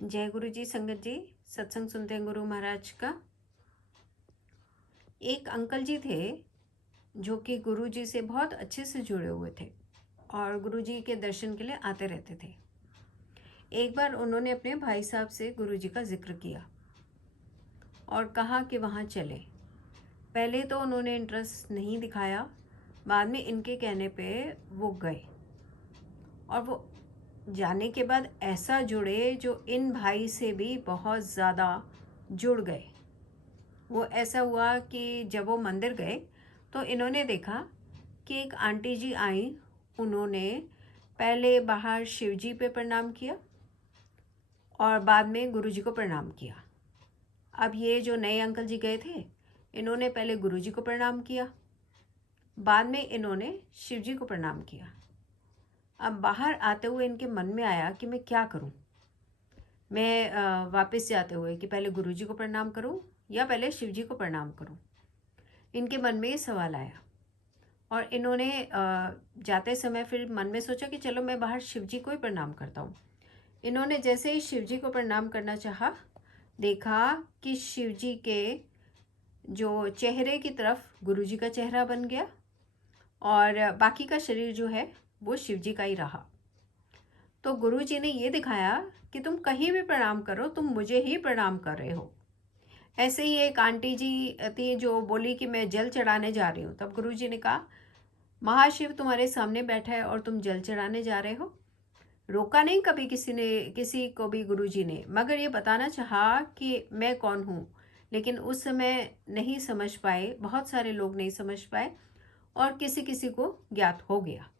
जय गुरु जी। संगत जी, सत्संग सुनते हैं गुरु महाराज का। एक अंकल जी थे जो कि गुरु जी से बहुत अच्छे से जुड़े हुए थे और गुरु जी के दर्शन के लिए आते रहते थे। एक बार उन्होंने अपने भाई साहब से गुरु जी का जिक्र किया और कहा कि वहाँ चले। पहले तो उन्होंने इंटरेस्ट नहीं दिखाया, बाद में इनके कहने पे वो गए और वो जाने के बाद ऐसा जुड़े जो इन भाई से भी बहुत ज़्यादा जुड़ गए। वो ऐसा हुआ कि जब वो मंदिर गए तो इन्होंने देखा कि एक आंटी जी आई। उन्होंने पहले बाहर शिव जी पे प्रणाम किया और बाद में गुरु जी को प्रणाम किया। अब ये जो नए अंकल जी गए थे, इन्होंने पहले गुरु जी को प्रणाम किया, बाद में इन्होंने शिव जी को प्रणाम किया। अब बाहर आते हुए इनके मन में आया कि मैं क्या करूं। मैं वापस जाते हुए कि पहले गुरु जी को प्रणाम करूं या पहले शिव जी को प्रणाम करूं। इनके मन में ये सवाल आया और इन्होंने जाते समय फिर मन में सोचा कि चलो मैं बाहर शिव जी को ही प्रणाम करता हूँ। इन्होंने जैसे ही शिव जी को प्रणाम करना चाहा, देखा कि शिव जी के जो चेहरे की तरफ गुरु जी का चेहरा बन गया और बाकी का शरीर जो है वो शिव जी का ही रहा। तो गुरु जी ने ये दिखाया कि तुम कहीं भी प्रणाम करो, तुम मुझे ही प्रणाम कर रहे हो। ऐसे ही एक आंटी जी थी जो बोली कि मैं जल चढ़ाने जा रही हूँ। तब गुरु जी ने कहा, महाशिव तुम्हारे सामने बैठा है और तुम जल चढ़ाने जा रहे हो। रोका नहीं कभी किसी को भी गुरु जी ने, मगर ये बताना चाहा कि मैं कौन हूँ। लेकिन उस समय नहीं समझ पाए, बहुत सारे लोग नहीं समझ पाए और किसी किसी को ज्ञात हो गया।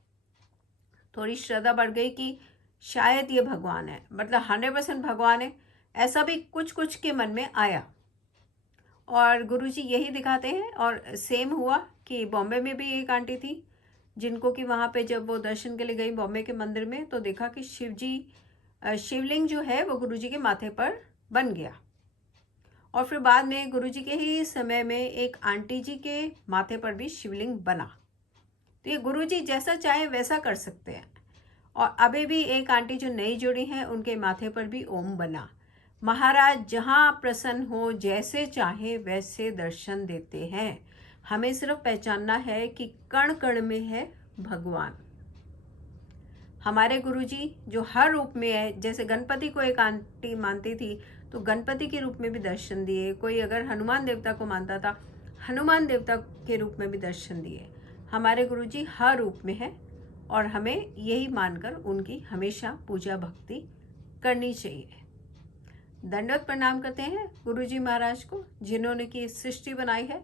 थोड़ी श्रद्धा बढ़ गई कि शायद ये भगवान है, मतलब 100% भगवान है, ऐसा भी कुछ कुछ के मन में आया। और गुरुजी यही दिखाते हैं। और सेम हुआ कि बॉम्बे में भी एक आंटी थी जिनको कि वहाँ पे जब वो दर्शन के लिए गई बॉम्बे के मंदिर में, तो देखा कि शिवलिंग जो है वो गुरुजी के माथे पर बन गया। और फिर बाद में गुरुजी के ही समय में एक आंटी जी के माथे पर भी शिवलिंग बना। तो ये गुरुजी जैसा चाहे वैसा कर सकते हैं। और अभी भी एक आंटी जो नई जुड़ी हैं, उनके माथे पर भी ओम बना। महाराज जहाँ प्रसन्न हो, जैसे चाहे वैसे दर्शन देते हैं। हमें सिर्फ पहचानना है कि कण कण में है भगवान। हमारे गुरुजी जो हर रूप में है, जैसे गणपति को एक आंटी मानती थी तो गणपति के रूप में भी दर्शन दिए। कोई अगर हनुमान देवता को मानता था, हनुमान देवता के रूप में भी दर्शन दिए। हमारे गुरुजी हर रूप में है और हमें यही मानकर उनकी हमेशा पूजा भक्ति करनी चाहिए। दंडवत प्रणाम करते हैं गुरुजी महाराज को, जिन्होंने की सृष्टि बनाई है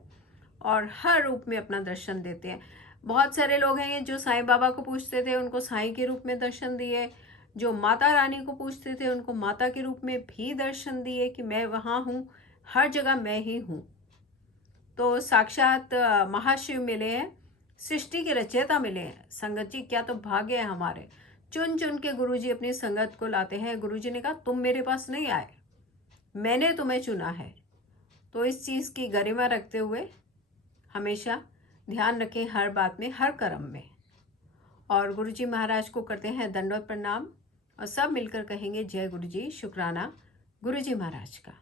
और हर रूप में अपना दर्शन देते हैं। बहुत सारे लोग हैं जो साईं बाबा को पूछते थे, उनको साईं के रूप में दर्शन दिए। जो माता रानी को पूछते थे, उनको माता के रूप में भी दर्शन दिए कि मैं वहाँ हूँ, हर जगह मैं ही हूँ। तो साक्षात महाशिव मिले हैं, सृष्टि के रचयिता मिले हैं। संगत जी, क्या तो भाग्य है हमारे। चुन चुन के गुरुजी अपनी संगत को लाते हैं। गुरुजी ने कहा, तुम मेरे पास नहीं आए, मैंने तुम्हें चुना है। तो इस चीज़ की गरिमा रखते हुए हमेशा ध्यान रखें, हर बात में, हर कर्म में। और गुरुजी महाराज को करते हैं दंडवत प्रणाम और सब मिलकर कहेंगे जय गुरुजी, शुक्राना गुरुजी महाराज का।